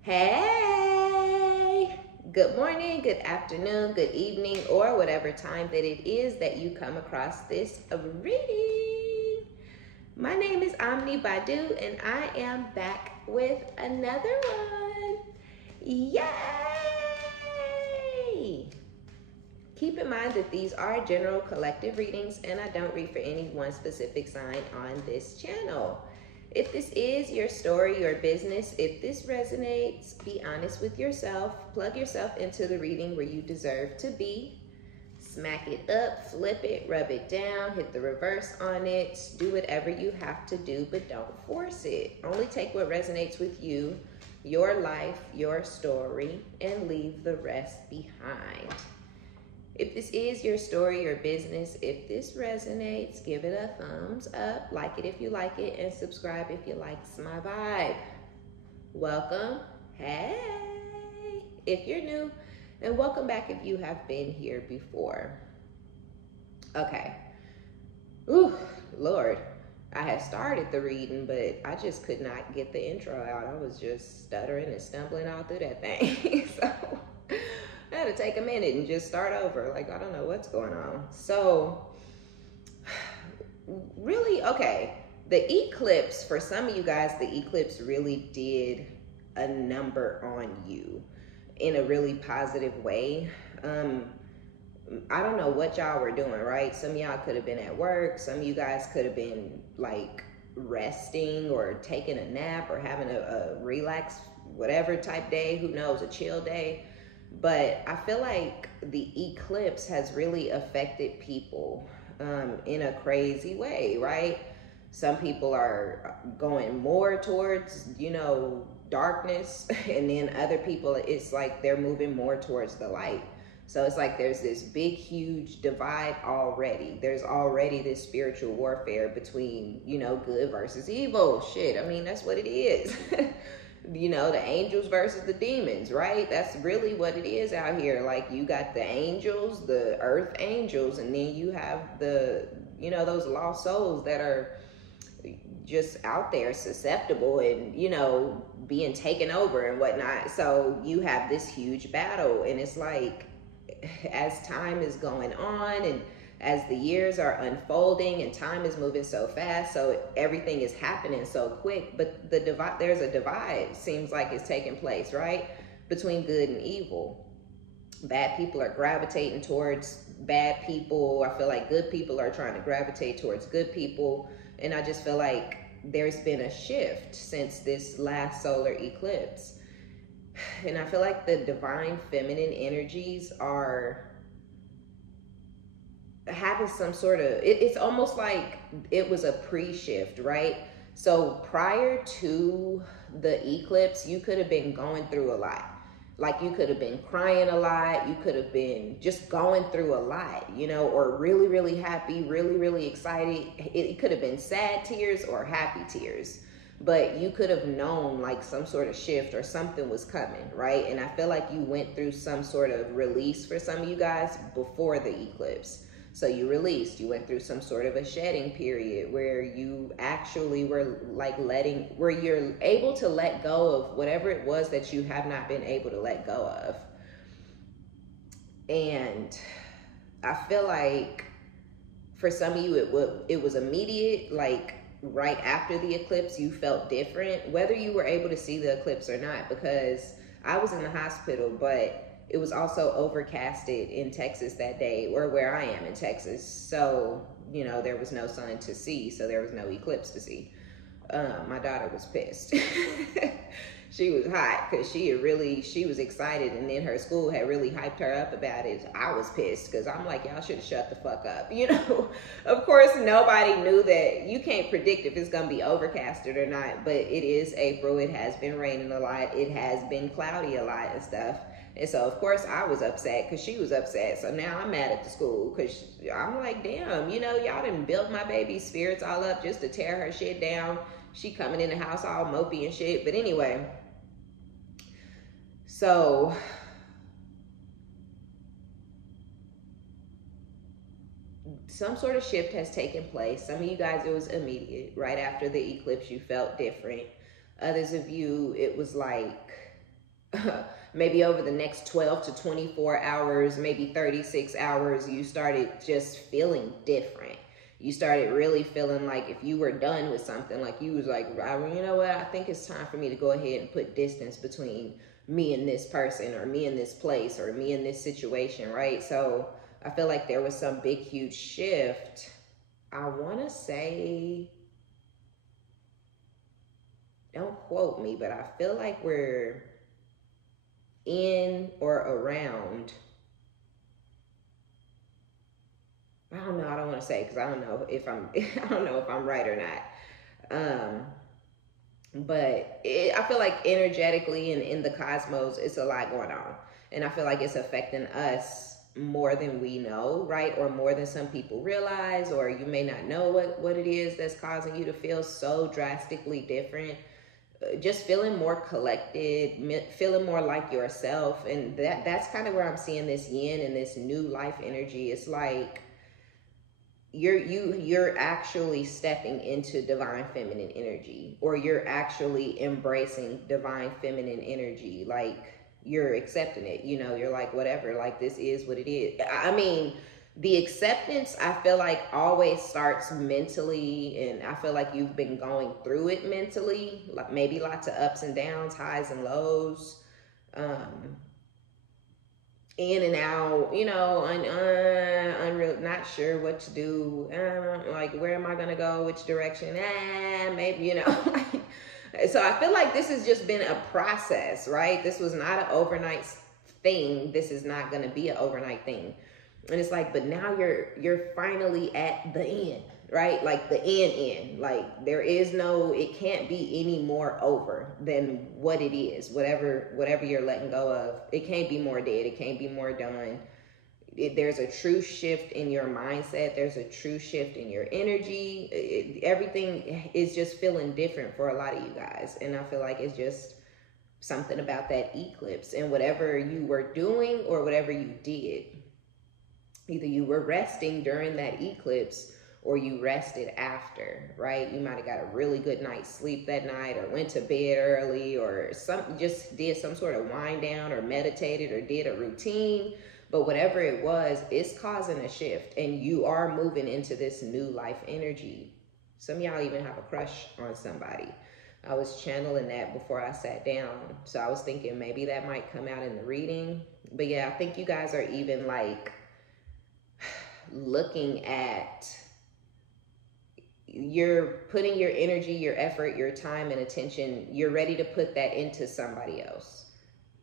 Hey, good morning, good afternoon, good evening, or whatever time that it is that you come across this reading. My name is OmniBadu, and I am back with another one. Yay! Keep in mind that these are general collective readings, and I don't read for any one specific sign on this channel. If this is your story, your business, if this resonates, be honest with yourself. Plug yourself into the reading where you deserve to be. Smack it up, flip it, rub it down, hit the reverse on it. Do whatever you have to do, but don't force it. Only take what resonates with you, your life, your story, and leave the rest behind. If this is your story or business, if this resonates, give it a thumbs up, like it if you like it, and subscribe if you likes my vibe. Welcome. Hey, if you're new, and welcome back if you have been here before. Okay. Ooh, Lord. I had started the reading, but I just could not get the intro out. I was just stuttering and stumbling all through that thing. So I had to take a minute and just start over. Like, I don't know what's going on. So, really, okay. The eclipse, for some of you guys, the eclipse really did a number on you in a really positive way. I don't know what y'all were doing, right? Some of y'all could have been at work. Some of you guys could have been, like, resting or taking a nap or having a relax, whatever type day. Who knows, a chill day. But I feel like the eclipse has really affected people in a crazy way, right? Some people are going more towards, you know, darkness, and then other people, it's like they're moving more towards the light. So it's like there's this big, huge divide already. There's already this spiritual warfare between, you know, good versus evil. Shit, I mean, that's what it is. You know, the angels versus the demons, right? That's really what it is out here. Like, you got the angels, the earth angels, and then you have the, you know, those lost souls that are just out there susceptible and, you know, being taken over and whatnot. So you have this huge battle, and it's like, as time is going on and as the years are unfolding and time is moving so fast, so everything is happening so quick, but the divide, there's a divide, seems like it's taking place, right? Between good and evil. Bad people are gravitating towards bad people. I feel like good people are trying to gravitate towards good people. And I just feel like there's been a shift since this last solar eclipse. And I feel like the divine feminine energies are having some sort of, it's almost like it was a pre-shift, right? So prior to the eclipse, you could have been going through a lot. Like, you could have been crying a lot. You could have been just going through a lot, you know, or really, really happy, really, really excited. It could have been sad tears or happy tears. But you could have known like some sort of shift or something was coming, right? And I feel like you went through some sort of release for some of you guys before the eclipse. So you released, you went through some sort of a shedding period where you actually were like where you're able to let go of whatever it was that you have not been able to let go of. And I feel like for some of you, it was immediate, like right after the eclipse, you felt different, whether you were able to see the eclipse or not, because I was in the hospital, but it was also overcasted in Texas that day, or where I am in Texas. So, you know, there was no sun to see, so there was no eclipse to see. My daughter was pissed. She was hot because she was excited, and then her school had really hyped her up about it. I was pissed because I'm like, y'all should have shut the fuck up. You know, of course, nobody knew that. You can't predict if it's going to be overcasted or not, but it is April. It has been raining a lot. It has been cloudy a lot and stuff. And so, of course, I was upset because she was upset. So now I'm mad at the school because I'm like, damn, you know, y'all done built my baby's spirits all up just to tear her shit down. She coming in the house all mopey and shit. But anyway, so some sort of shift has taken place. Some of you guys, it was immediate. Right after the eclipse, you felt different. Others of you, it was like maybe over the next 12 to 24 hours, maybe 36 hours, you started just feeling different. You started really feeling like if you were done with something, like you was like, you know what, I think it's time for me to go ahead and put distance between me and this person, or me and this place, or me and this situation, right? So I feel like there was some big, huge shift. I want to say, don't quote me, but I feel like we're in or around, I don't know, I don't want to say, because I don't know if I'm I don't know if I'm right or not. But I feel like energetically and in the cosmos, it's a lot going on. And I feel like it's affecting us more than we know, right? Or more than some people realize, or you may not know what it is that's causing you to feel so drastically different. Just feeling more collected, feeling more like yourself. And that's kind of where I'm seeing this yin and this new life energy. It's like you're actually stepping into divine feminine energy, or you're actually embracing divine feminine energy. Like, you're accepting it, you know, you're like, whatever, like, this is what it is. I mean, the acceptance, I feel like, always starts mentally, and I feel like you've been going through it mentally, like maybe lots of ups and downs, highs and lows, in and out, you know, unreal, not sure what to do, like, where am I gonna go, which direction, maybe, you know. So I feel like this has just been a process, right? This was not an overnight thing. This is not gonna be an overnight thing. And it's like, but now you're finally at the end, right? Like the end. Like, there is no, it can't be any more over than what it is. Whatever you're letting go of, it can't be more dead. It can't be more done. There's a true shift in your mindset. There's a true shift in your energy. Everything is just feeling different for a lot of you guys. And I feel like it's just something about that eclipse, and whatever you were doing or whatever you did. Either you were resting during that eclipse or you rested after, right? You might have got a really good night's sleep that night, or went to bed early, or just did some sort of wind down, or meditated, or did a routine. But whatever it was, it's causing a shift, and you are moving into this new life energy. Some of y'all even have a crush on somebody. I was channeling that before I sat down. So I was thinking maybe that might come out in the reading. But yeah, I think you guys are even like looking at, you're putting your energy, your effort, your time and attention, you're ready to put that into somebody else.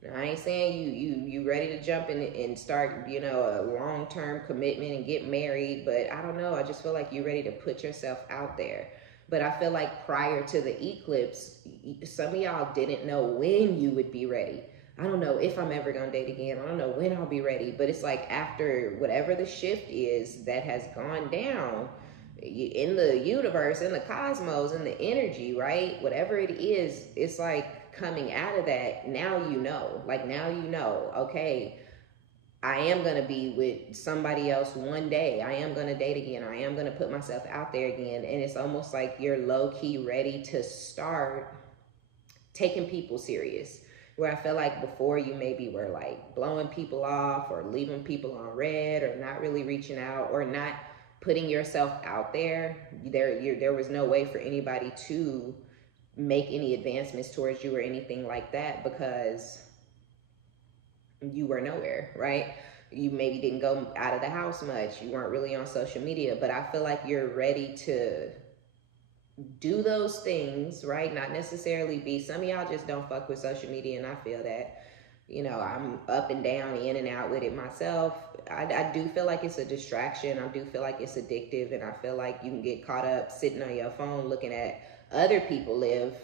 Now, I ain't saying you ready to jump in and start, you know, a long-term commitment and get married, but I don't know, I just feel like you're ready to put yourself out there. But I feel like prior to the eclipse, some of y'all didn't know when you would be ready. I don't know if I'm ever going to date again. I don't know when I'll be ready. But it's like, after whatever the shift is that has gone down in the universe, in the cosmos, in the energy, right? Whatever it is, it's like coming out of that. Now you know. Like, now you know, okay, I am going to be with somebody else one day. I am going to date again. I am going to put myself out there again. And it's almost like you're low-key ready to start taking people serious. Where I feel like before, you maybe were like blowing people off, or leaving people on red, or not really reaching out, or not putting yourself out there. There was no way for anybody to make any advancements towards you or anything like that, because you were nowhere, right? You maybe didn't go out of the house much. You weren't really on social media. But I feel like you're ready to do those things, right? Not necessarily be, some of y'all just don't fuck with social media, and I feel that, you know, I'm up and down, in and out with it myself. I do feel like it's a distraction. I do feel like it's addictive, and I feel like you can get caught up sitting on your phone looking at other people live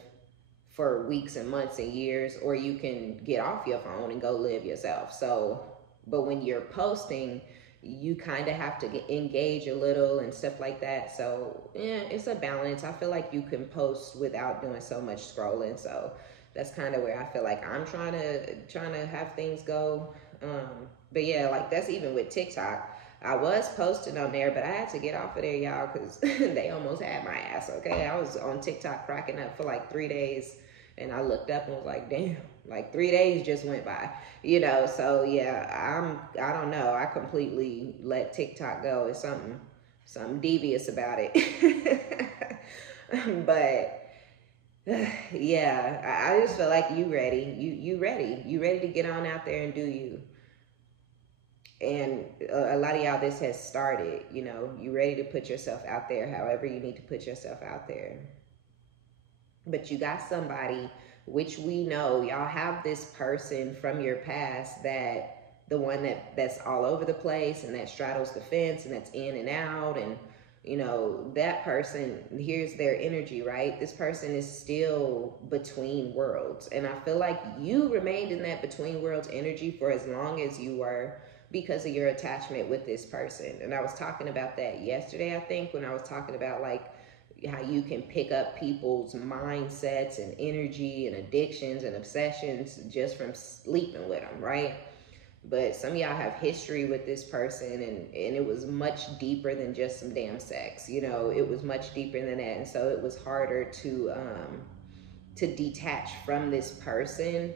for weeks and months and years, or you can get off your phone and go live yourself. So, but when you're posting, you kind of have to engage a little and stuff like that. So yeah, it's a balance. I feel like you can post without doing so much scrolling. So that's kind of where I feel like I'm trying to have things go. But yeah, like, that's even with TikTok. I was posting on there, but I had to get off of there, y'all, because they almost had my ass, okay? I was on TikTok cracking up for like 3 days, and I looked up and was like, damn, like 3 days just went by, you know? So yeah, I don't know. I completely let TikTok go. It's something devious about it. But yeah, I just feel like you ready. You ready to get on out there and do you. And a lot of y'all, this has started, you know, you ready to put yourself out there however you need to put yourself out there. But you got somebody, which we know, y'all have this person from your past, that the one that's all over the place and that straddles the fence and that's in and out, and you know, that person, here's their energy, right? This person is still between worlds. And I feel like you remained in that between worlds energy for as long as you were, because of your attachment with this person. And I was talking about that yesterday, I think, when I was talking about like how you can pick up people's mindsets and energy and addictions and obsessions just from sleeping with them, right? But some of y'all have history with this person, and it was much deeper than just some damn sex. You know, it was much deeper than that. And so it was harder to detach from this person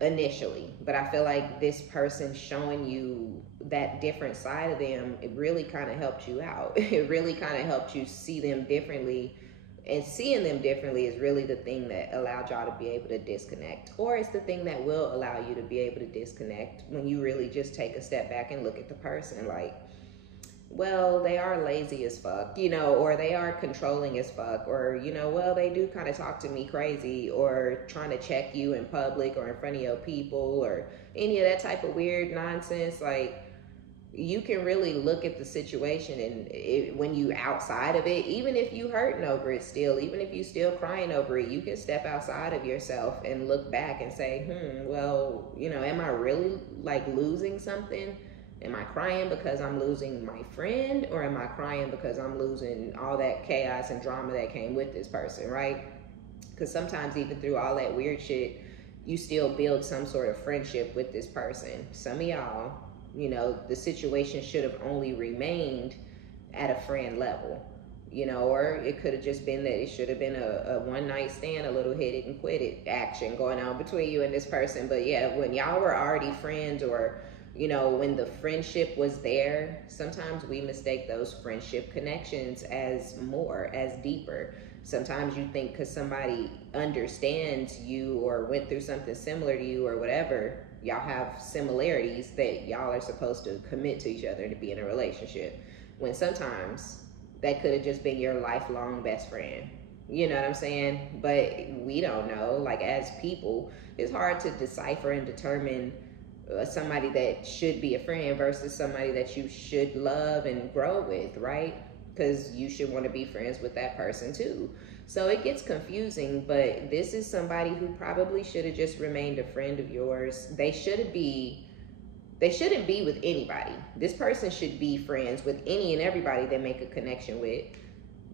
initially. But I feel like this person showing you that different side of them, it really kind of helped you out. It really kind of helped you see them differently. And seeing them differently is really the thing that allowed y'all to be able to disconnect. Or it's the thing that will allow you to be able to disconnect when you really just take a step back and look at the person like, well, they are lazy as fuck, you know, or they are controlling as fuck, or, you know, well, they do kind of talk to me crazy, or trying to check you in public or in front of your people, or any of that type of weird nonsense. Like, you can really look at the situation, and when you outside of it, even if you hurting over it still, even if you still crying over it, you can step outside of yourself and look back and say, well, you know, am I really like losing something? Am I crying because I'm losing my friend, or am I crying because I'm losing all that chaos and drama that came with this person, right? Because sometimes even through all that weird shit, you still build some sort of friendship with this person. Some of y'all, you know, the situation should have only remained at a friend level, you know, or it could have just been that it should have been a one night stand, a little hit it and quit it action going on between you and this person. But yeah, when y'all were already friends, or, you know, when the friendship was there, sometimes we mistake those friendship connections as more, as deeper. Sometimes you think because somebody understands you or went through something similar to you or whatever, y'all have similarities, that y'all are supposed to commit to each other to be in a relationship, when sometimes that could have just been your lifelong best friend. You know what I'm saying? But we don't know. Like, as people, it's hard to decipher and determine somebody that should be a friend versus somebody that you should love and grow with, right? Because you should want to be friends with that person too. So it gets confusing, but this is somebody who probably should have just remained a friend of yours. They shouldn't be with anybody. This person should be friends with any and everybody they make a connection with,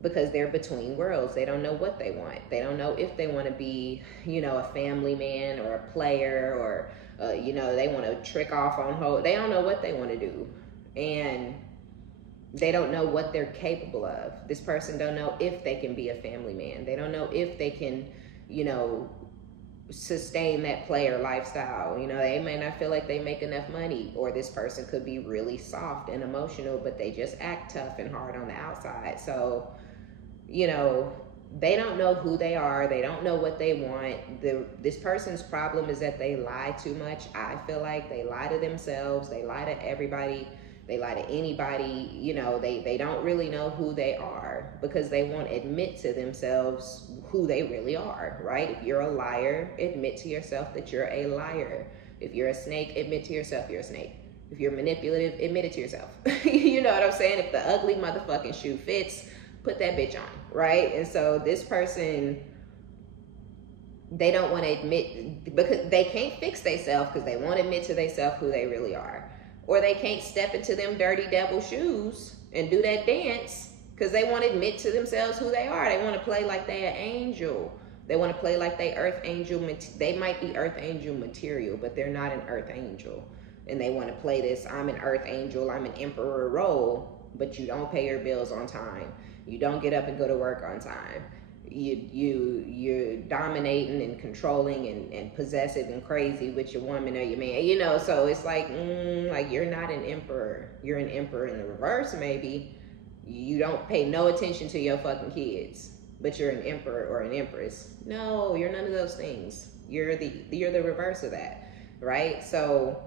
because they're between worlds. They don't know what they want. They don't know if they want to be, you know, a family man or a player, or, you know, they want to trick off on hold. They don't know what they want to do. And they don't know what they're capable of. This person don't know if they can be a family man. They don't know if they can, you know, sustain that player lifestyle. You know, they may not feel like they make enough money, or this person could be really soft and emotional, but they just act tough and hard on the outside. So, you know, they don't know who they are. They don't know what they want. This person's problem is that they lie too much. I feel like they lie to themselves. They lie to everybody. They lie to anybody. You know, they don't really know who they are, because they won't admit to themselves who they really are, right? If you're a liar, admit to yourself that you're a liar. If you're a snake, admit to yourself you're a snake. If you're manipulative, admit it to yourself. You know what I'm saying? If the ugly motherfucking shoe fits, put that bitch on, right? And so this person, they don't want to admit, because they can't fix themselves, because they won't admit to themselves who they really are. Or they can't step into them dirty devil shoes and do that dance, because they won't admit to themselves who they are. They want to play like they an angel. They want to play like they earth angel. They might be earth angel material, but they're not an earth angel. and they want to play this I'm an earth angel, I'm an emperor role, but you don't pay your bills on time. You don't get up and go to work on time. You're dominating and controlling and possessive and crazy with your woman or your man, you know. So it's like you're not an emperor. You're an emperor in the reverse. Maybe you don't pay no attention to your fucking kids, but you're an emperor or an empress. No, you're none of those things. You're the reverse of that, right? So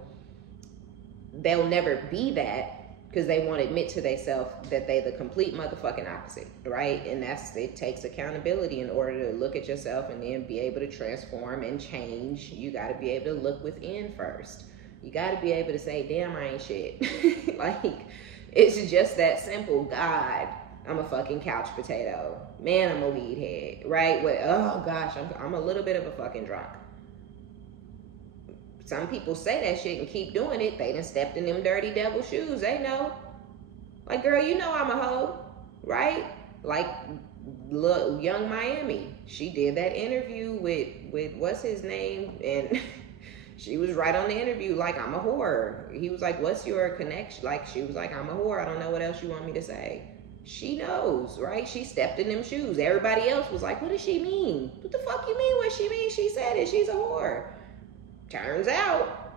they'll never be that, because they won't admit to themselves that they the complete motherfucking opposite, right? And it takes accountability in order to look at yourself and then be able to transform and change. You got to be able to look within first. You got to be able to say, damn, I ain't shit. Like, it's just that simple. God, I'm a fucking couch potato. Man, I'm a weed head, right? Oh gosh, I'm a little bit of a fucking drunk. Some people say that shit and keep doing it. They done stepped in them dirty devil shoes. They know. Like, girl, you know I'm a hoe, right? Like, look, Young Miami. She did that interview with what's his name? And she was right on the interview, like, I'm a whore. He was like, what's your connection? Like, she was like, I'm a whore. I don't know what else you want me to say. She knows, right? She stepped in them shoes. Everybody else was like, what does she mean? What the fuck you mean what she means? She said it. She's a whore. Turns out,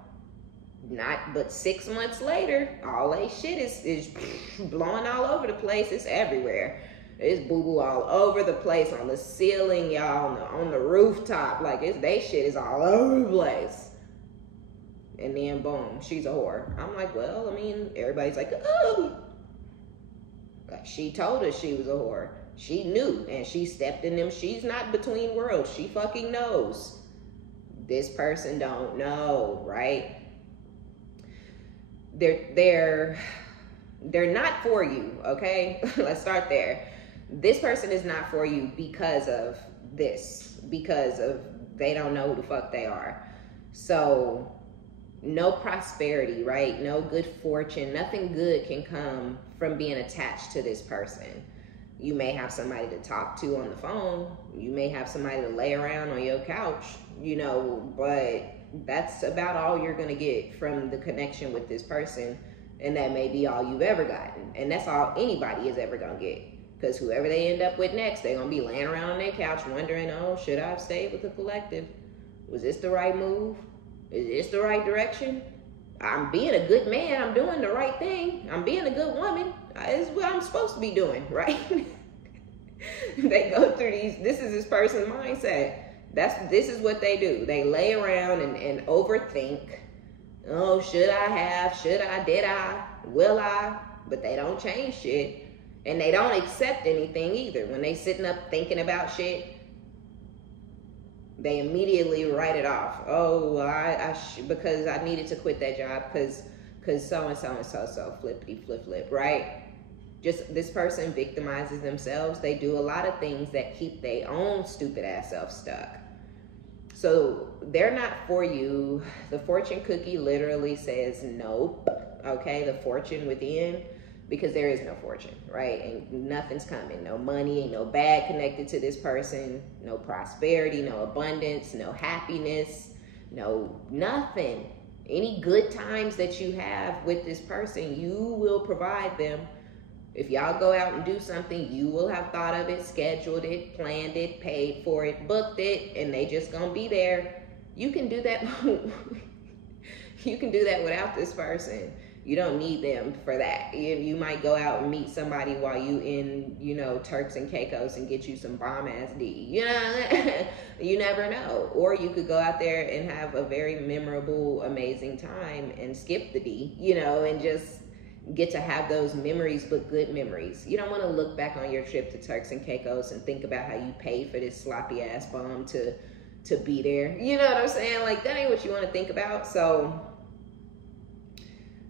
not but 6 months later, all that shit is blowing all over the place. It's everywhere. It's boo-boo all over the place, on the ceiling, y'all, on the rooftop. Like, they shit is all over the place. And then, boom, she's a whore. I'm like, well, I mean, everybody's like, oh. Like, she told us she was a whore. She knew, and she stepped in them. She's not between worlds. She fucking knows. This person don't know, right? They're not for you, okay? Let's start there. This person is not for you because of this, because of they don't know who the fuck they are. So no prosperity, right? No good fortune, nothing good can come from being attached to this person. You may have somebody to talk to on the phone. You may have somebody to lay around on your couch, you know, but that's about all you're going to get from the connection with this person. And that may be all you've ever gotten. And that's all anybody is ever going to get. Because whoever they end up with next, they're going to be laying around on their couch wondering, oh, should I have stayed with the collective? Was this the right move? Is this the right direction? I'm being a good man. I'm doing the right thing. I'm being a good woman. It's what I'm supposed to be doing, right? They go through these. This is this person's mindset. This is what they do. They lay around and overthink. Oh, should I have? Should I? Did I? Will I? But they don't change shit. And they don't accept anything either. When they sitting up thinking about shit, they immediately write it off. Oh, because I needed to quit that job because so-and-so and so flippity flip, right? Just this person victimizes themselves. They do a lot of things that keep their own stupid ass self stuck. So they're not for you. The fortune cookie literally says nope. Okay, the fortune within, because there is no fortune, right? And nothing's coming. No money, ain't no bad connected to this person. No prosperity, no abundance, no happiness, no nothing. Any good times that you have with this person, you will provide them. If y'all go out and do something, you will have thought of it, scheduled it, planned it, paid for it, booked it, and they just gonna be there. You can do that. You can do that without this person. You don't need them for that. You might go out and meet somebody while you in, you know, Turks and Caicos and get you some bomb ass D. You know, you never know. Or you could go out there and have a very memorable, amazing time and skip the D, you know, and just get to have those memories, but good memories. You don't want to look back on your trip to Turks and Caicos and think about how you paid for this sloppy ass bomb to be there. You know what I'm saying? Like, that ain't what you want to think about. So,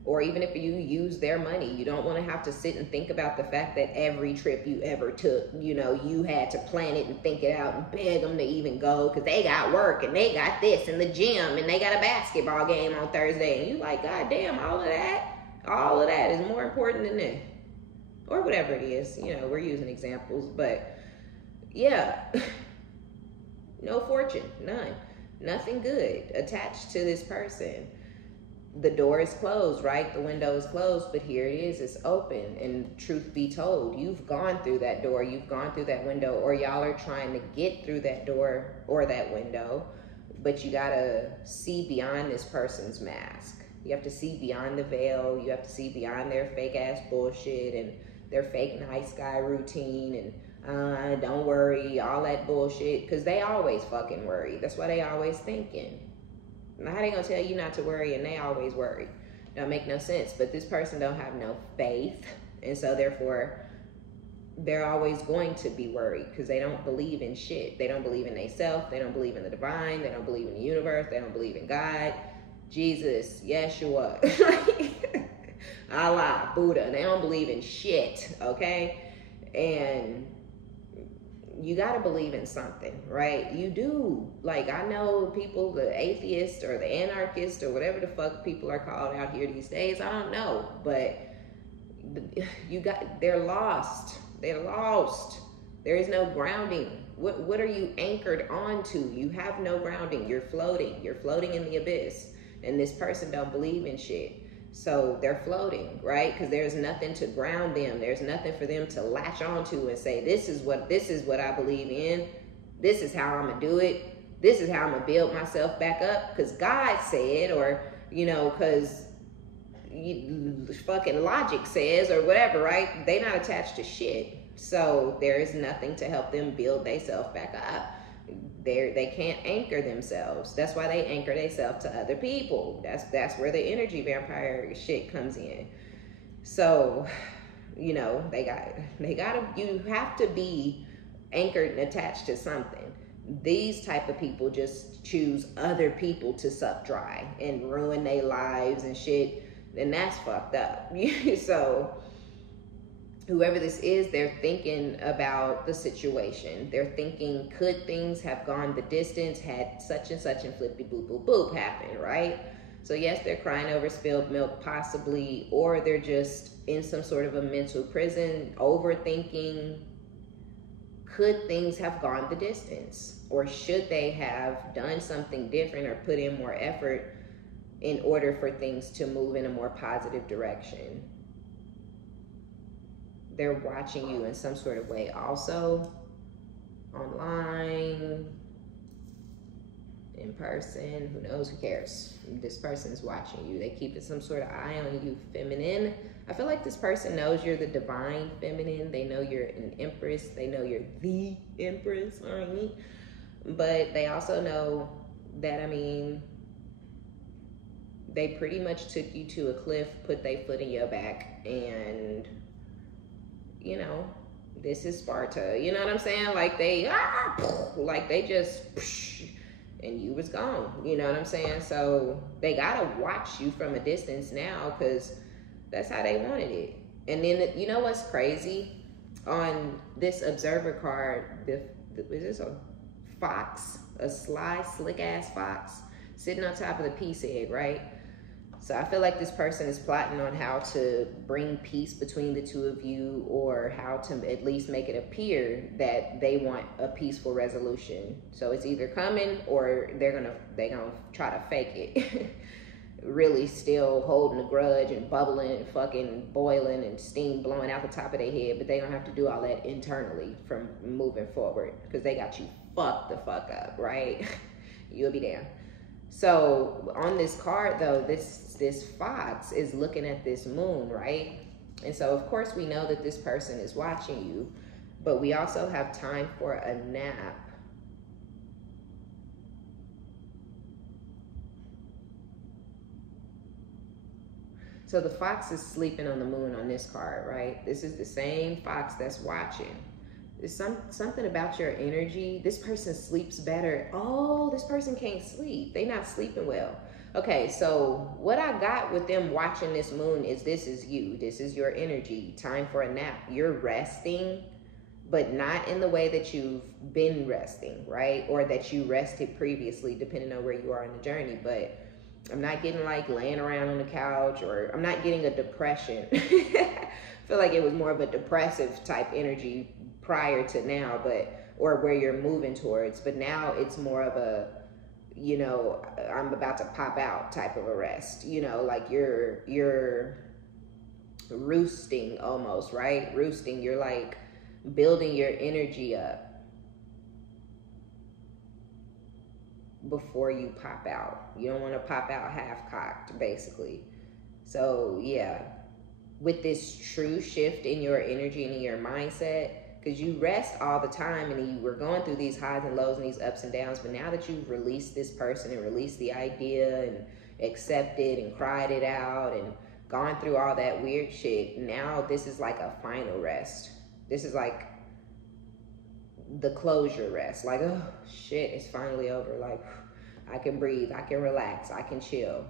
or even if you use their money, you don't want to have to sit and think about the fact that every trip you ever took, you know, you had to plan it and think it out and beg them to even go because they got work and they got this in the gym and they got a basketball game on Thursday. And you like, God damn, all of that is more important than this. Or whatever it is. You know, we're using examples, but yeah, no fortune, none. Nothing good attached to this person. the door is closed, right? The window is closed, but here it is, it's open. And truth be told, you've gone through that door, you've gone through that window, or y'all are trying to get through that door or that window, but you gotta see beyond this person's mask. You have to see beyond the veil. You have to see beyond their fake ass bullshit and their fake nice guy routine and don't worry, all that bullshit, because they always fucking worry. That's why they always thinking. Now, how they gonna tell you not to worry and they always worry? Don't make no sense. But this person don't have no faith, and so therefore they're always going to be worried because they don't believe in shit. They don't believe in themselves. They don't believe in the divine. They don't believe in the universe. They don't believe in God, Jesus, Yeshua, Allah, Buddha. They don't believe in shit, okay? And you got to believe in something, right? You do. Like, I know people, the atheists or the anarchists or whatever the fuck people are called out here these days. I don't know, but they're lost. They're lost. There is no grounding. What are you anchored onto? You have no grounding. You're floating. You're floating in the abyss. And this person don't believe in shit. So they're floating, right? Because there's nothing to ground them. There's nothing for them to latch onto and say, this is what I believe in. This is how I'm gonna do it. This is how I'm gonna build myself back up. Because God said, or, you know, because fucking logic says, or whatever, right? They not attached to shit. So there is nothing to help them build themselves back up. They can't anchor themselves. That's why they anchor themselves to other people. That's where the energy vampire shit comes in. So, you know, you have to be anchored and attached to something. These type of people just choose other people to suck dry and ruin their lives and shit. And that's fucked up. So whoever this is, they're thinking about the situation. They're thinking, could things have gone the distance had such and such and flippy boop boop boop happen, right? So yes, they're crying over spilled milk possibly, or they're just in some sort of a mental prison, overthinking, could things have gone the distance? Or should they have done something different or put in more effort in order for things to move in a more positive direction? They're watching you in some sort of way also, online, in person, who knows, who cares? This person's watching you. They keep some sort of eye on you, feminine. I feel like this person knows you're the divine feminine. They know you're an empress. They know you're the empress, right? But they also know that, I mean, they pretty much took you to a cliff, put their foot in your back, and you know, this is Sparta. You know what I'm saying? Like they just, and you was gone. You know what I'm saying? So they gotta watch you from a distance now because that's how they wanted it. And then, you know what's crazy? On this observer card, is this a fox? A sly, slick ass fox sitting on top of the peace egg, right? So I feel like this person is plotting on how to bring peace between the two of you, or how to at least make it appear that they want a peaceful resolution. So it's either coming or they're gonna try to fake it. Really still holding a grudge and bubbling and fucking boiling and steam blowing out the top of their head, but they don't have to do all that internally from moving forward because they got you fucked the fuck up, right? You'll be damned. So on this card though, this fox is looking at this moon, right? And so of course we know that this person is watching you, but we also have time for a nap. So the fox is sleeping on the moon on this card, right? This is the same fox that's watching. There's something about your energy. This person sleeps better. Oh, this person can't sleep. They not sleeping well. Okay, so what I got with them watching this moon is this is you. This is your energy. Time for a nap. You're resting, but not in the way that you've been resting, right? Or that you rested previously, depending on where you are in the journey. But I'm not getting like laying around on the couch, or I'm not getting a depression. I feel like it was more of a depressive type energy prior to now, or where you're moving towards. But now it's more of a, you know, I'm about to pop out type of a rest, you know, like you're roosting almost, right? Roosting, you're like building your energy up before you pop out. You don't want to pop out half cocked, basically. So yeah, with this true shift in your energy and in your mindset, because you rest all the time and you were going through these highs and lows and these ups and downs, but now that you've released this person and released the idea and accepted and cried it out and gone through all that weird shit, now this is like a final rest. This is like the closure rest. Like, oh shit, it's finally over. Like, I can breathe, I can relax, I can chill.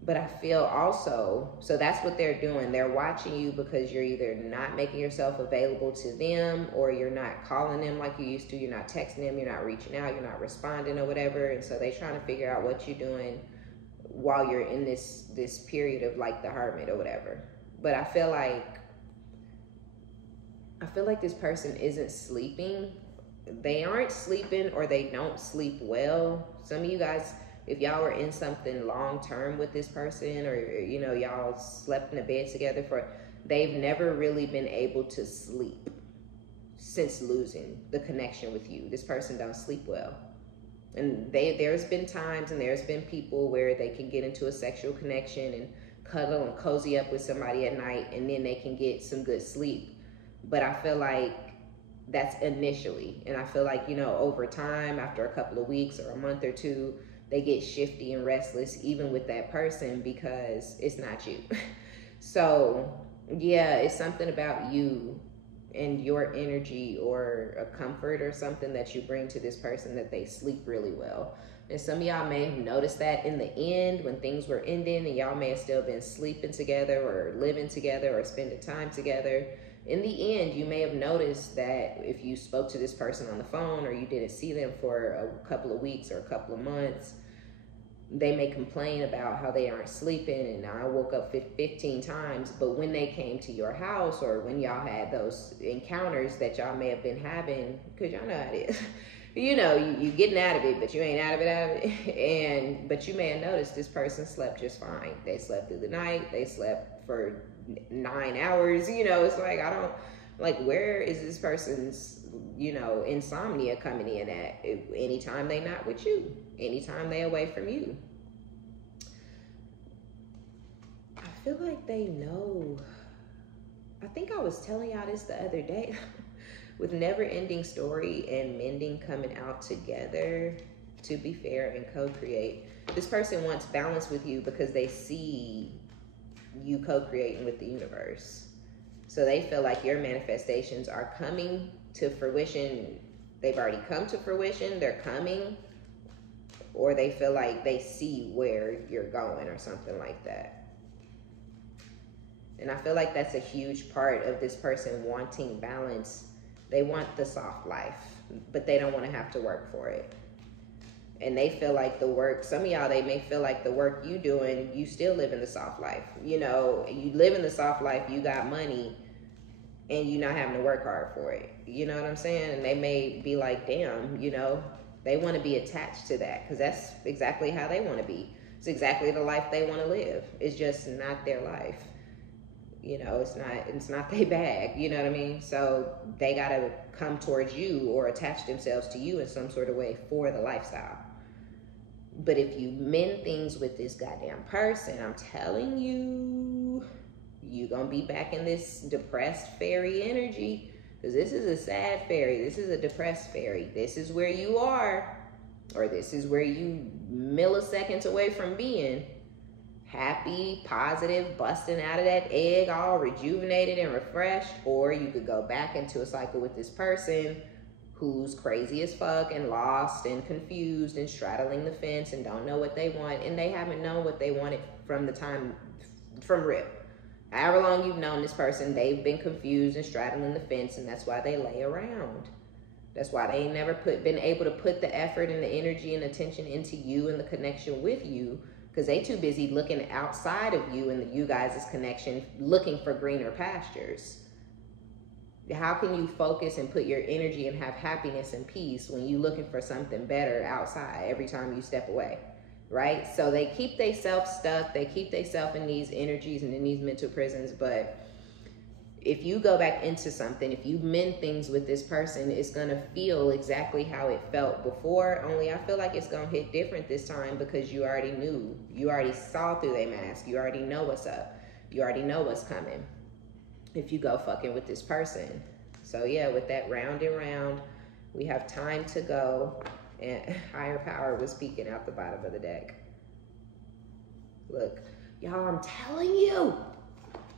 But I feel also, so that's what they're doing. They're watching you because you're either not making yourself available to them, or you're not calling them like you used to. You're not texting them, you're not reaching out, you're not responding or whatever. And so they're trying to figure out what you're doing while you're in this period of like the hermit or whatever. But I feel like this person isn't sleeping. They aren't sleeping, or they don't sleep well. Some of you guys, if y'all were in something long term with this person, or you know, y'all slept in a bed together they've never really been able to sleep since losing the connection with you. This person don't sleep well. And there's been times and there's been people where they can get into a sexual connection and cuddle and cozy up with somebody at night, and then they can get some good sleep. But I feel like that's initially. And I feel like, you know, over time, after a couple of weeks or a month or two, they get shifty and restless even with that person, because it's not you. So yeah, it's something about you and your energy or a comfort or something that you bring to this person, that they sleep really well. And some of y'all may have noticed that in the end, when things were ending and y'all may have still been sleeping together or living together or spending time together. In the end, you may have noticed that if you spoke to this person on the phone, or you didn't see them for a couple of weeks or a couple of months, they may complain about how they aren't sleeping and I woke up 15 times. But when they came to your house, or when y'all had those encounters that y'all may have been having, because y'all know how it is, you know, you getting out of it, but you ain't out of it. But you may have noticed this person slept just fine. They slept through the night. They slept for 9 hours. You know, it's like, I don't, like, where is this person's, you know, insomnia coming in at? Anytime they not with you, anytime they away from you. I feel like they know. I think I was telling y'all this the other day. With Never Ending Story and Mending coming out together, to be fair and co-create, this person wants balance with you because they see you co-creating with the universe. So they feel like your manifestations are coming to fruition. They've already come to fruition, they're coming, or they feel like they see where you're going or something like that. And I feel like that's a huge part of this person wanting balance. They want the soft life, but they don't want to have to work for it. And they feel like the work, some of y'all, they may feel like the work you doing, you still live in the soft life. You know, you live in the soft life, you got money, and you not having to work hard for it. You know what I'm saying? And they may be like, damn, you know, they want to be attached to that, because that's exactly how they want to be. It's exactly the life they want to live. It's just not their life. You know, it's not their bag, you know what I mean? So they got to come towards you or attach themselves to you in some sort of way for the lifestyle. But if you mend things with this goddamn person, I'm telling you, you're going to be back in this depressed fairy energy, because this is a sad fairy. This is a depressed fairy. This is where you are, or this is where you milliseconds away from being happy, positive, busting out of that egg, all rejuvenated and refreshed. Or you could go back into a cycle with this person who's crazy as fuck and lost and confused and straddling the fence and don't know what they want, and they haven't known what they wanted from the time, from rip. However long you've known this person, they've been confused and straddling the fence, and that's why they lay around. That's why they ain't never been able to put the effort and the energy and attention into you and the connection with you, because they too busy looking outside of you and you guys' connection, looking for greener pastures. How can you focus and put your energy and have happiness and peace when you're looking for something better outside every time you step away, right? So they keep themselves stuck. They keep themselves in these energies and in these mental prisons. But if you go back into something, if you mend things with this person, it's going to feel exactly how it felt before. Only I feel like it's going to hit different this time because you already knew. You already saw through their mask. You already know what's up. You already know what's coming if you go fucking with this person. So yeah, with that round and round, we have time to go. And higher power was speaking out the bottom of the deck. Look, y'all, I'm telling you.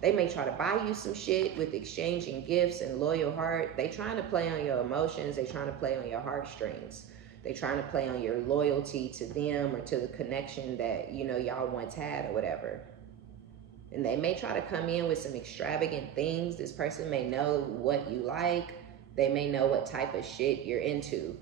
They may try to buy you some shit with exchanging gifts and loyal heart. They trying to play on your emotions. They trying to play on your heartstrings. They trying to play on your loyalty to them or to the connection that, you know, y'all once had or whatever. And they may try to come in with some extravagant things. This person may know what you like. They may know what type of shit you're into.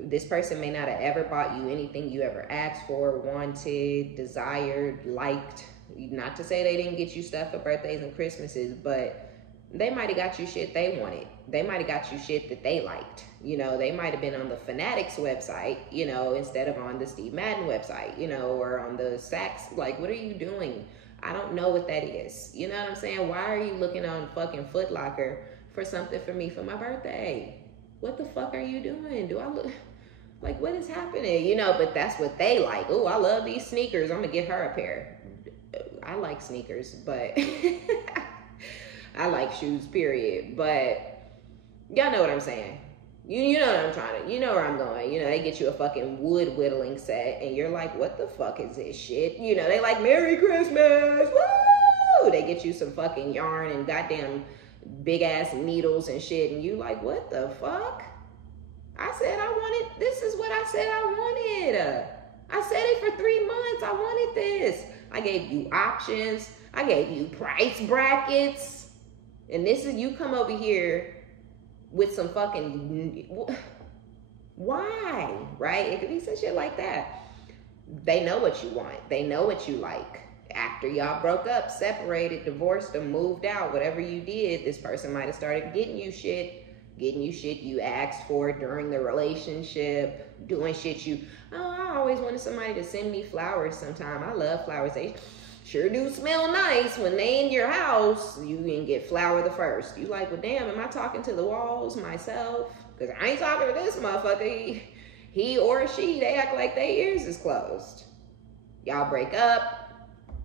This person may not have ever bought you anything you ever asked for, wanted, desired, liked. Not to say they didn't get you stuff for birthdays and Christmases, but they might have got you shit they wanted. They might have got you shit that they liked. You know, they might have been on the Fanatics website, you know, instead of on the Steve Madden website, you know, or on the Saks. Like, what are you doing? I don't know what that is. You know what I'm saying? Why are you looking on fucking Foot Locker for something for me for my birthday? What the fuck are you doing? Do I look like, what is happening? You know, but that's what they like. Oh, I love these sneakers. I'm gonna get her a pair. I like sneakers, but I like shoes, period. But y'all know what I'm saying. You know what I'm trying to, you know where I'm going. You know, they get you a fucking wood whittling set and you're like, what the fuck is this shit? You know, they like, Merry Christmas, woo! They get you some fucking yarn and goddamn big ass needles and shit. And you like, what the fuck? I said I wanted, this is what I said I wanted. I said it for 3 months. I wanted this. I gave you options. I gave you price brackets. And this is, you come over here with some fucking, why, right? It could be some shit like that. They know what you want. They know what you like. After y'all broke up, separated, divorced, or moved out, whatever you did, this person might have started getting you shit you asked for during the relationship, doing shit you, oh, I always wanted somebody to send me flowers sometime. I love flowers. They sure do smell nice when they in your house. You can get flower the first. You like, well, damn, am I talking to the walls myself? Because I ain't talking to this motherfucker. He or she, they act like their ears is closed. Y'all break up.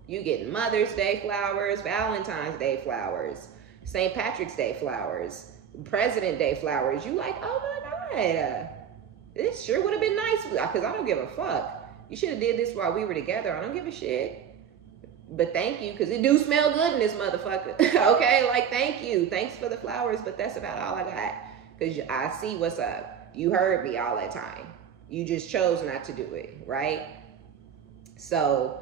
You getting Mother's Day flowers, Valentine's Day flowers, St. Patrick's Day flowers, President Day flowers. You like, oh my God, this sure would have been nice, because I don't give a fuck. You should have did this while we were together. I don't give a shit. But thank you, because it do smell good in this motherfucker. Okay, like, thank you. Thanks for the flowers, but that's about all I got. Because I see what's up. You heard me all that time. You just chose not to do it, right? So,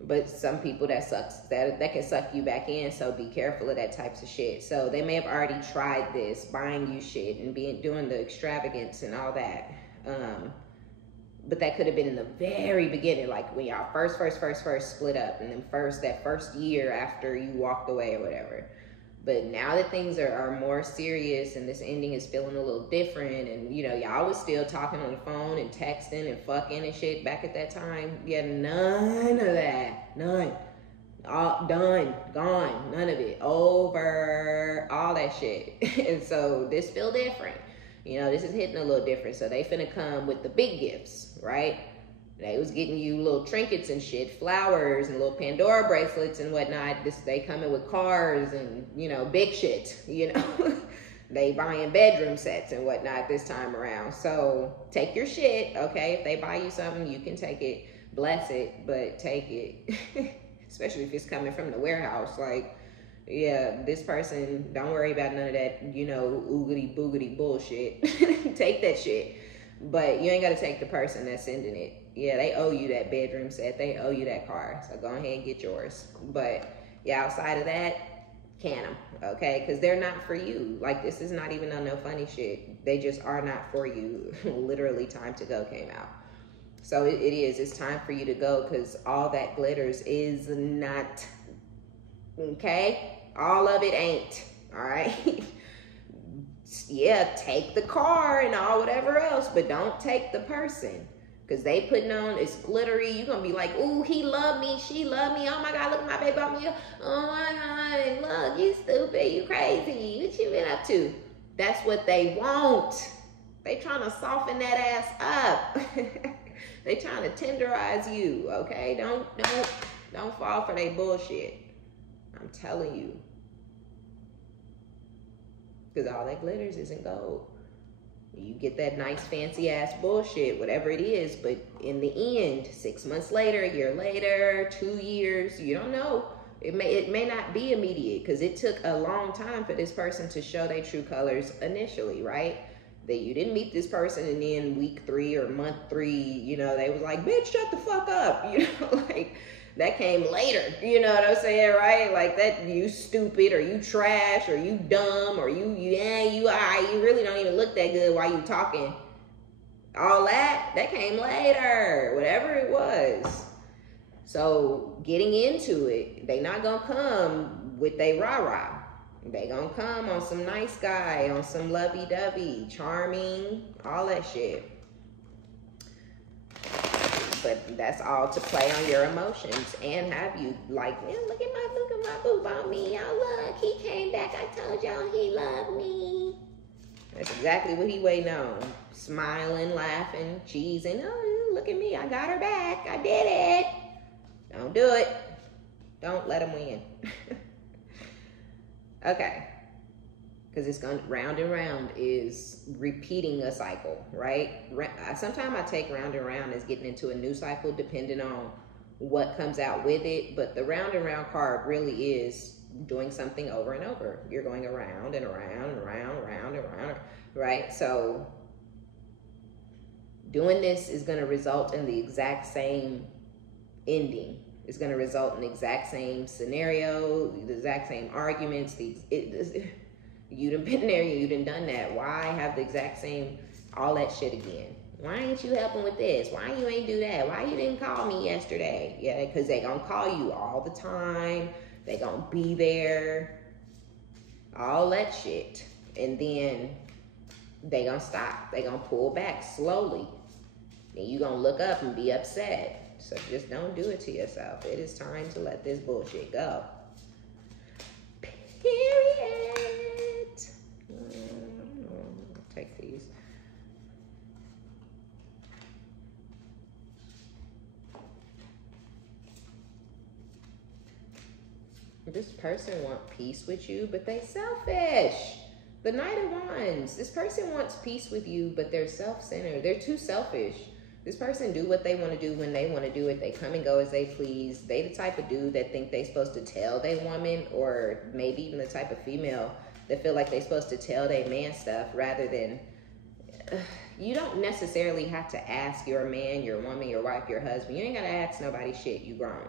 but some people that can suck you back in, so be careful of that types of shit. So they may have already tried this, buying you shit and doing the extravagance and all that. But that could have been in the very beginning, like when y'all first split up, and then that first year after you walked away or whatever. But now that things are more serious and this ending is feeling a little different, and you know, y'all was still talking on the phone and texting and fucking and shit back at that time. Yeah, none of that. None. All done, gone, none of it. Over, all that shit. And so this feel different. You know, this is hitting a little different. So they finna come with the big gifts, right? They was getting you little trinkets and shit, flowers and little Pandora bracelets and whatnot. They coming with cars and, you know, big shit, you know. They buying bedroom sets and whatnot this time around. So take your shit, okay? If they buy you something, you can take it, bless it, but take it. Especially if it's coming from the warehouse. Like, yeah, this person, don't worry about none of that, you know, oogity boogity bullshit. Take that shit. But you ain't got to take the person that's sending it. Yeah, they owe you that bedroom set. They owe you that car. So go ahead and get yours. But yeah, outside of that, can them, okay? Because they're not for you. Like, this is not even on no funny shit. They just are not for you. Literally, Time to Go came out. So it is. It's time for you to go, because all that glitters is not, okay? All of it ain't, all right? Yeah, take the car and all whatever else, but don't take the person. Because they putting on, it's glittery. You're going to be like, ooh, he loved me, she loved me. Oh my God, look at my baby on me. Oh my God, look, you stupid, you crazy. What you been up to? That's what they want. They trying to soften that ass up. They trying to tenderize you, okay? Don't fall for their bullshit. I'm telling you. Because all that glitters isn't gold. You get that nice fancy ass bullshit, whatever it is, but in the end, 6 months later, a year later, 2 years, you don't know. It may not be immediate, because it took a long time for this person to show their true colors initially, right? That you didn't meet this person and then week 3 or month 3, you know, they was like, bitch, shut the fuck up, you know, like that came later, you know what I'm saying, right? Like that, you stupid, or you trash, or you dumb, or you really don't even look that good while you talking. All that came later, whatever it was. So getting into it, they not gonna come with they rah-rah. They gonna come on some nice guy, on some lovey-dovey, charming, all that shit. But that's all to play on your emotions and have you like, man, look at my boob on me. Y'all look, he came back. I told y'all he loved me. That's exactly what he waiting on. Smiling, laughing, cheesing. Oh, look at me. I got her back. I did it. Don't do it. Don't let him win. Okay. Because it's going round and round is repeating a cycle, right? Sometimes I take round and round as getting into a new cycle depending on what comes out with it. But the round and round card really is doing something over and over. You're going around and around and around, round and round, right? So doing this is going to result in the exact same ending. It's going to result in the exact same scenario, the exact same arguments. You done been there, you done done that. Why have the exact same, all that shit again? Why ain't you helping with this? Why you ain't do that? Why you didn't call me yesterday? Yeah, because they gonna call you all the time. They gonna be there. All that shit. And then they gonna stop. They gonna pull back slowly. And you gonna look up and be upset. So just don't do it to yourself. It is time to let this bullshit go. Period. Take these. This person wants peace with you, but they selfish. The Knight of Wands. This person wants peace with you, but they're self-centered. They're too selfish. This person do what they want to do when they want to do it. They come and go as they please. They the type of dude that think they supposed to tell their woman, or maybe even the type of female that feel like they supposed to tell their man stuff rather than... You don't necessarily have to ask your man, your woman, your wife, your husband. You ain't got to ask nobody shit. You grown.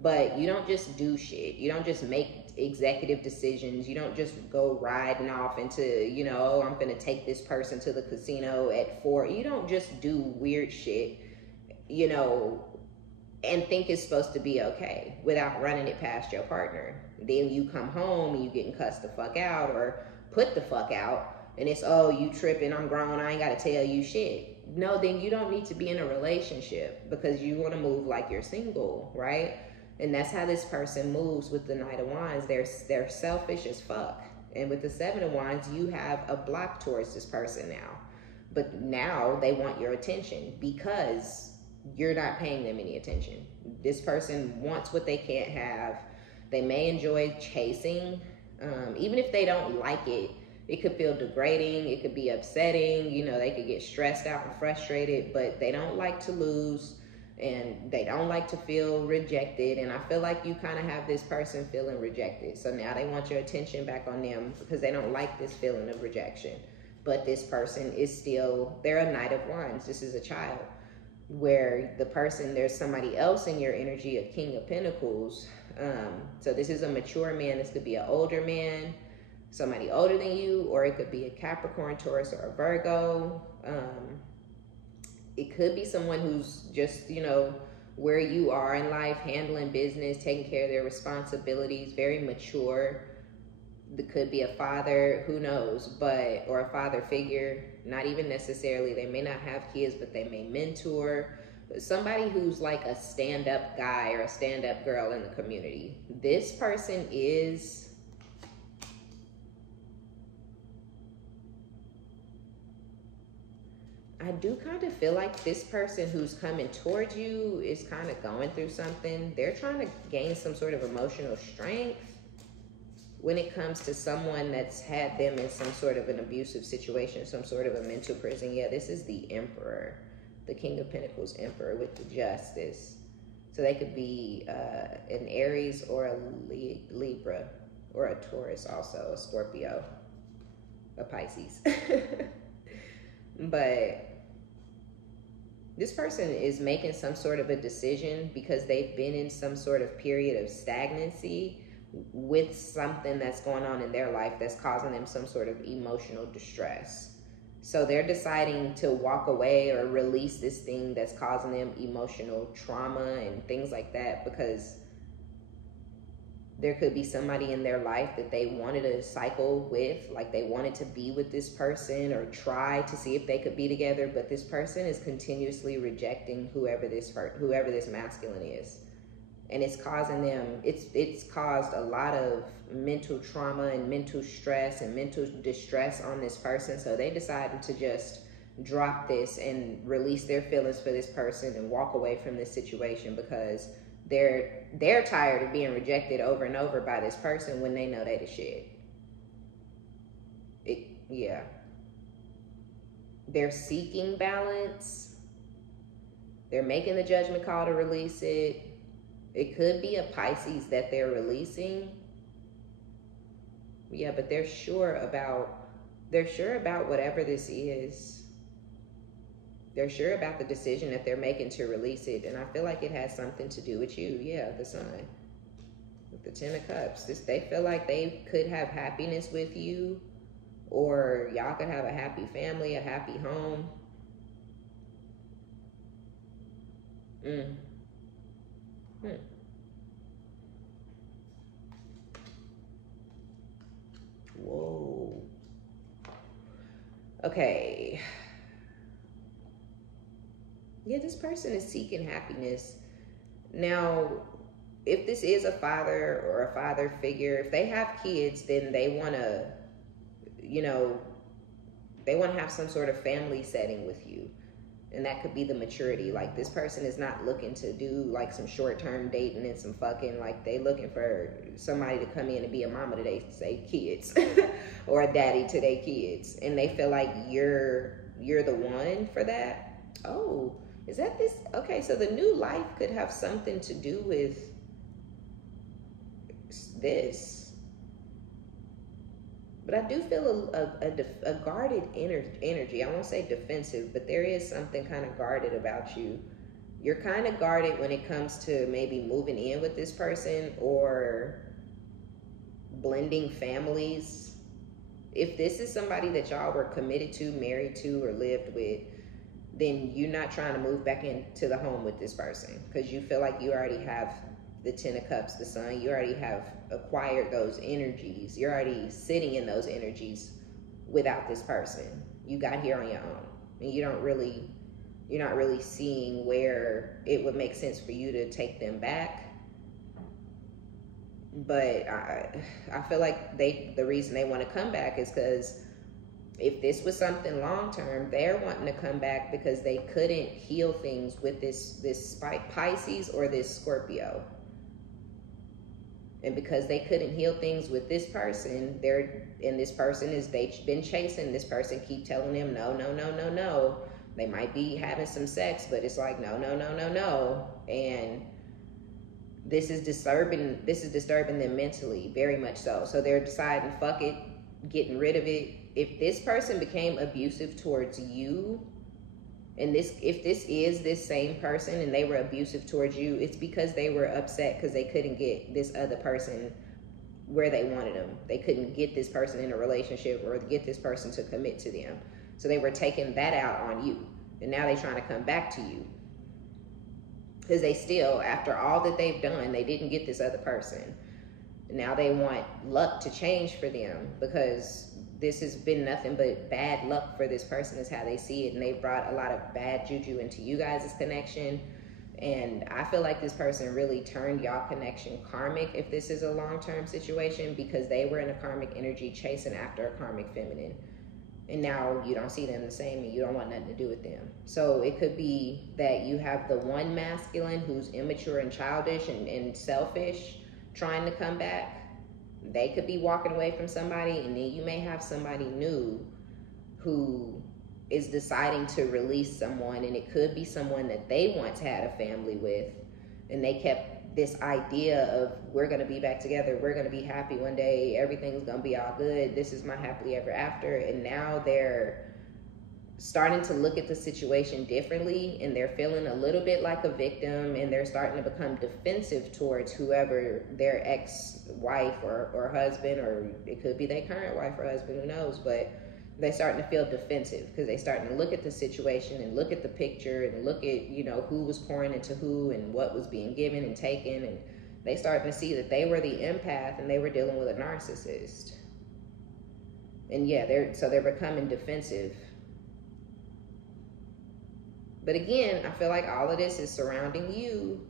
But you don't just do shit. You don't just make executive decisions. You don't just go riding off into, you know, oh, I'm going to take this person to the casino at 4. You don't just do weird shit, you know, and think it's supposed to be okay without running it past your partner. Then you come home and you getting cussed the fuck out or put the fuck out. And it's, oh, you tripping, I'm grown, I ain't got to tell you shit. No, then you don't need to be in a relationship because you want to move like you're single, right? And that's how this person moves with the Knight of Wands. They're selfish as fuck. And with the Seven of Wands, you have a block towards this person now. But now they want your attention because you're not paying them any attention. This person wants what they can't have. They may enjoy chasing. Even if they don't like it, it could feel degrading. It could be upsetting. You know, they could get stressed out and frustrated, but they don't like to lose. And they don't like to feel rejected. And I feel like you kind of have this person feeling rejected. So now they want your attention back on them because they don't like this feeling of rejection. But this person is still, they're a Knight of Wands. This is a child. Where the person, there's somebody else in your energy, a King of Pentacles. So this is a mature man. This could be an older man, somebody older than you, or it could be a Capricorn, Taurus, or a Virgo. It could be someone who's just, you know, where you are in life, handling business, taking care of their responsibilities, very mature, It could be a father, who knows, but, or a father figure, not even necessarily, they may not have kids, but they may mentor. Somebody who's like a stand-up guy or a stand-up girl in the community. This person is, I do kind of feel like this person who's coming towards you is kind of going through something. They're trying to gain some sort of emotional strength when it comes to someone that's had them in some sort of an abusive situation, some sort of a mental prison. Yeah, this is the Emperor, the King of Pentacles Emperor with the Justice. So they could be an Aries or a Libra or a Taurus also, a Scorpio, a Pisces. But this person is making some sort of a decision because they've been in some sort of period of stagnancy with something that's going on in their life that's causing them some sort of emotional distress. So they're deciding to walk away or release this thing that's causing them emotional trauma and things like that, because there could be somebody in their life that they wanted to cycle with, like they wanted to be with this person or try to see if they could be together, but this person is continuously rejecting whoever this masculine is. And it's causing them, it's caused a lot of mental trauma and mental stress and mental distress on this person. So they decided to just drop this and release their feelings for this person and walk away from this situation, because they're tired of being rejected over and over by this person when they know they the shit. Yeah. They're seeking balance. They're making the judgment call to release it. It could be a Pisces that they're releasing. Yeah, but they're sure about whatever this is. They're sure about the decision that they're making to release it. And I feel like it has something to do with you. Yeah, the Sun. With the Ten of Cups. They feel like they could have happiness with you. Or y'all could have a happy family, a happy home. Whoa. Okay. Yeah, this person is seeking happiness. Now, if this is a father or a father figure, if they have kids, then they want to, they want to have some sort of family setting with you. And that could be the maturity. Like, this person is not looking to do like some short-term dating and some fucking, like, they looking for somebody to come in and be a mama to their kids or a daddy to their kids. And they feel like you're the one for that. Oh, is that this? Okay, so the new life could have something to do with this. But I do feel a guarded energy. I won't say defensive, but there is something kind of guarded about you. You're kind of guarded when it comes to maybe moving in with this person or blending families. If this is somebody that y'all were committed to, married to, or lived with, then you're not trying to move back into the home with this person because you feel like you already have the Ten of Cups, the Sun. You already have acquired those energies. You're already sitting in those energies without this person. You got here on your own, and you're not really seeing where it would make sense for you to take them back. But I feel like the reason they want to come back is because if this was something long-term, they're wanting to come back because they couldn't heal things with this Pisces or this Scorpio. And because they couldn't heal things with this person, they've been chasing this person, keep telling them no, no, no, no, no. They might be having some sex, but it's like no, no, no, no, no. And this is disturbing them mentally, very much so. So they're deciding, fuck it, getting rid of it. If this person became abusive towards you, and if this is this same person and they were abusive towards you, it's because they were upset because they couldn't get this other person where they wanted them. They couldn't get this person in a relationship or get this person to commit to them. So they were taking that out on you. And now they're trying to come back to you. Because they still, after all that they've done, they didn't get this other person. Now they want luck to change for them because this has been nothing but bad luck for this person is how they see it. And they brought a lot of bad juju into you guys' connection. And I feel like this person really turned y'all connection karmic if this is a long-term situation, because they were in a karmic energy chasing after a karmic feminine. And now you don't see them the same and you don't want nothing to do with them. So it could be that you have the one masculine who's immature and childish and selfish trying to come back. They could be walking away from somebody, and then you may have somebody new who is deciding to release someone, and it could be someone that they once had a family with, and they kept this idea of, we're going to be back together, we're going to be happy one day, everything's going to be all good, this is my happily ever after. And now they're starting to look at the situation differently, and they're feeling a little bit like a victim, and they're starting to become defensive towards whoever their ex-wife or husband, or it could be their current wife or husband, who knows, but they're starting to feel defensive because they're starting to look at the situation and look at the picture and look at, you know, who was pouring into who and what was being given and taken, and they starting to see that they were the empath and they were dealing with a narcissist. And yeah, they're becoming defensive. But again, I feel like all of this is surrounding you.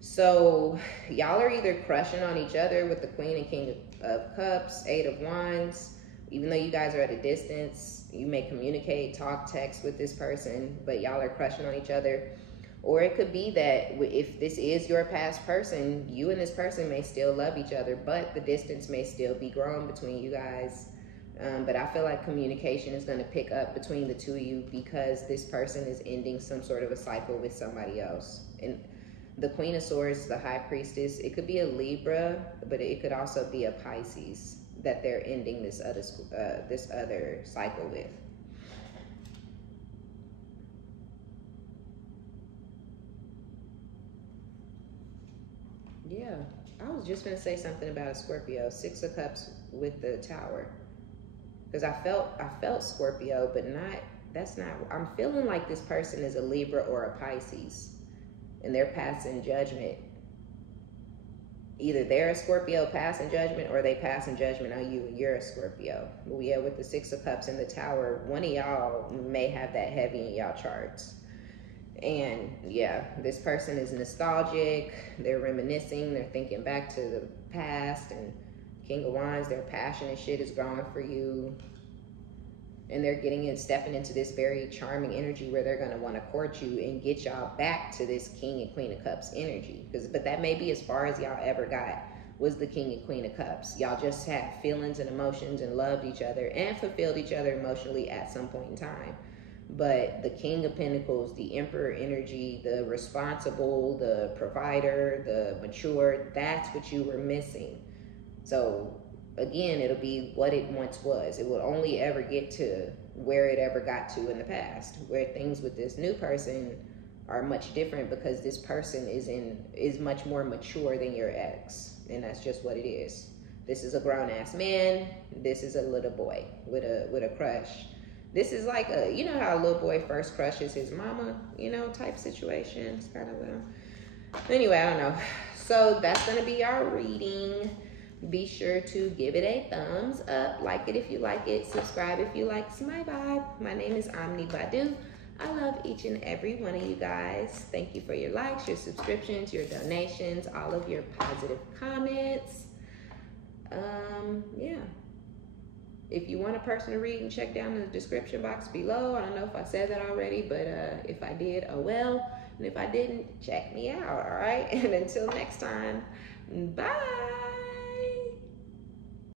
So y'all are either crushing on each other with the Queen and King of Cups, Eight of Wands. Even though you guys are at a distance, you may communicate, talk, text with this person, but y'all are crushing on each other. Or it could be that if this is your past person, you and this person may still love each other, but the distance may still be growing between you guys. But I feel like communication is going to pick up between the two of you because this person is ending some sort of a cycle with somebody else. And the Queen of Swords, the High Priestess, it could be a Libra, but it could also be a Pisces that they're ending this other cycle with. Yeah, I was just gonna say something about a Scorpio, Six of Cups with the Tower, because I felt Scorpio, but I'm feeling like this person is a Libra or a Pisces, and they're passing judgment. Either they're a Scorpio passing judgment, or they passing judgment on you and you're a Scorpio. But yeah, with the Six of Cups in the Tower, one of y'all may have that heavy in y'all charts. And yeah, this person is nostalgic, they're reminiscing, they're thinking back to the past, and King of Wands, their passionate shit is growing for you. And they're stepping into this very charming energy where they're going to want to court you and get y'all back to this King and Queen of Cups energy. But that may be as far as y'all ever got, was the King and Queen of Cups. Y'all just had feelings and emotions and loved each other and fulfilled each other emotionally at some point in time. But the King of Pentacles, the Emperor energy, the responsible, the provider, the mature, that's what you were missing. So again, it'll be what it once was. It will only ever get to where it ever got to in the past, where things with this new person are much different because this person is much more mature than your ex. And that's just what it is. This is a grown-ass man. This is a little boy with a crush. This is like you know how a little boy first crushes his mama, you know, type situation. It's kind of anyway, I don't know. So that's going to be our reading. Be sure to give it a thumbs up, like it if you like it, subscribe if you like my vibe. My name is OmniBadu. I love each and every one of you guys. Thank you for your likes, your subscriptions, your donations, all of your positive comments. Yeah. If you want a personal reading, check down in the description box below. I don't know if I said that already, but if I did, oh well. And if I didn't, check me out, all right? And until next time, bye.